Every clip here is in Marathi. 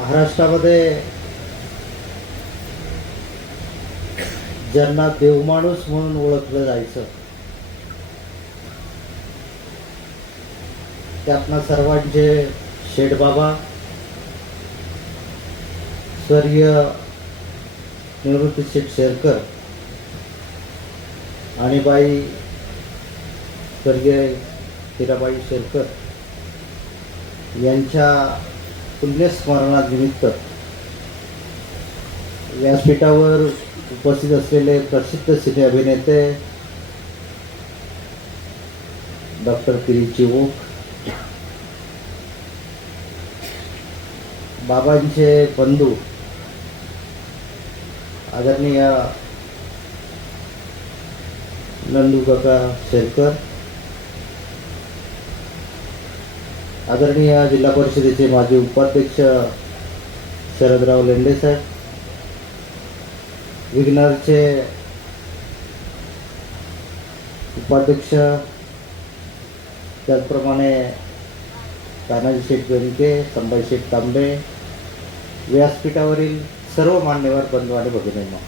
महाराष्ट्रामध्ये ज्यांना देवमाणूस म्हणून ओळखलं जायचं त्यातनं सर्वांचे शेठबाबा स्वर्गीय निवृत्ती शेठ शेरकर आणि बाई स्वर्गीय हिराबाई शेरकर यांच्या पुण्यस्मरणानिमित्त व्यासपीठावर उपस्थित असलेले प्रसिद्ध सिने अभिनेते डॉक्टर किरीची ओक बाबांचे बंधू आदरणीय नंदू काका शेरकर आदरणीय जिल्हा परिषदेचे माजी उपाध्यक्ष शरदराव लेंडे साहेब विग्नरचे उपाध्यक्ष त्याचप्रमाणे तानाजी शेठ बेनके संभाजी शेठ तांबे व्यासपीठावरील सर्व मान्यवर बंधू आणि भगिनींना.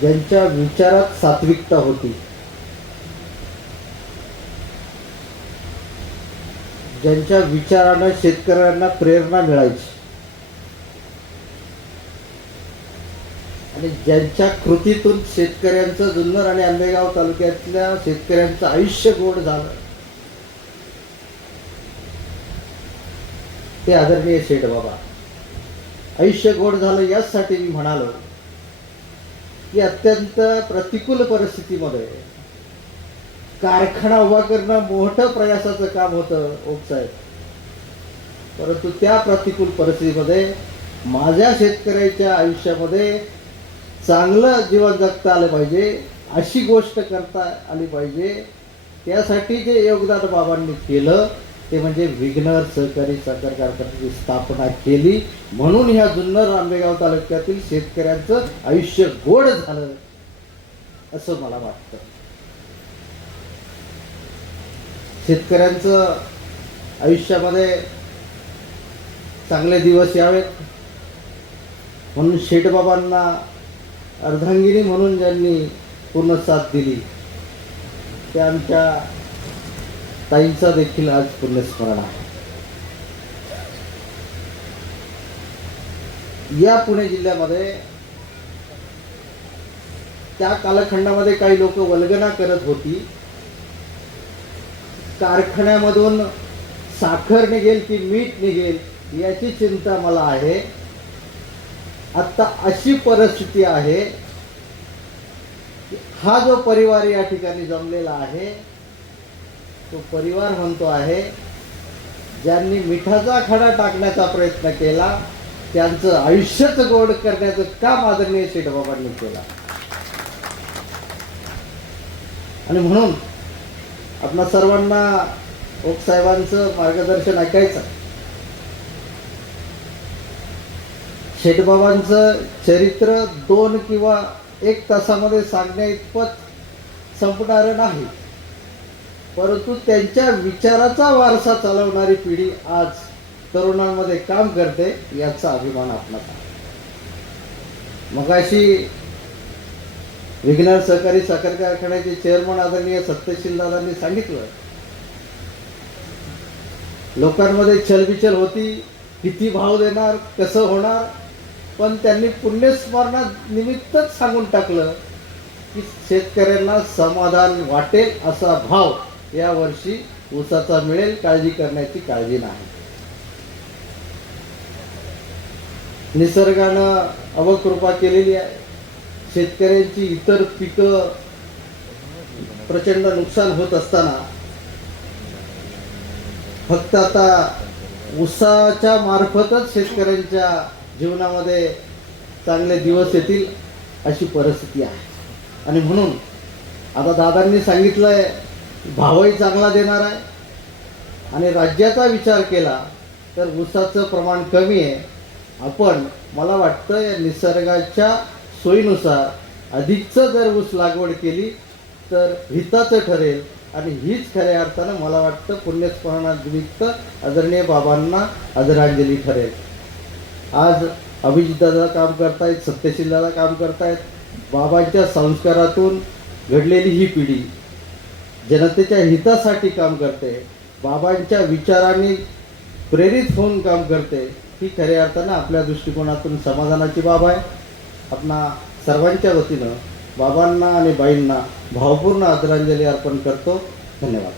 ज्यांच्या विचारात सात्विकता होती ज्यांच्या विचारानं शेतकऱ्यांना प्रेरणा मिळायची. आणि ज्यांच्या कृतीतून शेतकऱ्यांचं जुन्नर आणि आंबेगाव तालुक्यातल्या शेतकऱ्यांचं आयुष्य गोड झालं. ते आदरणीय शेठ बाबा आयुष्य गोड झालं याचसाठी मी म्हणालो की अत्यंत प्रतिकूल परिस्थितीमध्ये कारखाना उभा करणं मोठं प्रयासाचं काम होतं ओकसाहेब परंतु त्या प्रतिकूल परिस्थितीमध्ये माझ्या शेतकऱ्याच्या आयुष्यामध्ये चांगलं जीवन जगता आलं पाहिजे अशी गोष्ट करता आली पाहिजे. त्यासाठी जे योगदान बाबांनी केलं ते म्हणजे विघ्नर सहकारी साखर कारखान्याची स्थापना केली. म्हणून ह्या जुन्नर आंबेगाव तालुक्यातील शेतकऱ्यांचं आयुष्य गोड झालं असं मला वाटतं. शेतकऱ्यांचं आयुष्यामध्ये चांगले दिवस यावेत म्हणून शेठबाबांना अर्धांगिनी म्हणून ज्यांनी पूर्ण साथ दिली त्या आमच्या ताईंचा देखील आज पुण्यस्मरण आहे. या पुणे जिल्ह्यामध्ये त्या कालखंडामध्ये काही लोक वल्गना करत होती. कारखान्यामधून साखर निघेल की मीठ निघेल याची चिंता मला आहे. आता अशी परिस्थिती आहे हा जो परिवार या ठिकाणी जमलेला आहे तो परिवार म्हणतो आहे ज्यांनी मिठाचा खडा टाकण्याचा प्रयत्न केला त्यांचं आयुष्यच गोड करण्याचं काम आदरणीय शेठबाबांनी केला. आणि म्हणून आपणा सर्वांना ओकसाहेबांचं मार्गदर्शन ऐकायचं. शेठबाबांचं चरित्र दोन किंवा एक तासामध्ये सांगण्या इतपत संपणारं नाही. परंतु त्यांच्या विचाराचा वारसा चालवणारी पिढी आज तरुणांमध्ये काम करते याचा अभिमान आपला आहे. मगाशी विघ्नर सहकारी साखर कारखान्याचे चेअरमन आदरणीय सत्यशील दादांनी सांगितलं लोकांमध्ये चलबिचल होती किती भाव देणार कसं होणार पण त्यांनी पुण्यस्मरणा निमित्तच सांगून टाकलं की शेतकऱ्यांना समाधान वाटेल असा भाव या वर्षी ऊसाचा मिळेल काळजी करण्याची काळजी नाही. निसर्गानं अवकृपा केलेली आहे. शेतकऱ्यांची इतर पिकं प्रचंड नुकसान होत असताना फक्त आता उसाच्या मार्फतच शेतकऱ्यांच्या जीवनामध्ये चांगले दिवस येतील अशी परिस्थिती आहे. आणि म्हणून आता दादांनी सांगितलंय भावही चांगला देणार आहे. आणि राज्याचा विचार केला तर ऊसाचं प्रमाण कमी आहे. आपण मला वाटतं या निसर्गाच्या सोयीनुसार अधिकचं जर ऊस लागवड केली तर हिताचं ठरेल. आणि हीच खऱ्या अर्थानं मला वाटतं पुण्यस्मरणानिमित्त आदरणीय बाबांना आदरांजली ठरेल. आज अभिजितदादा काम करतायत सत्यशीलदादा काम करतायत. बाबांच्या संस्कारातून घडलेली ही पिढी जनतेच्या हितासाठी काम करते. बाबांच्या विचारांनी प्रेरित होऊन काम करते. ही खऱ्या अर्थानं आपल्या दृष्टिकोनातून समाधानाची बाब आहे. आपणा सर्वांच्या वतीनं बाबांना आणि बाईंना भावपूर्ण आदरांजली अर्पण करतो. धन्यवाद.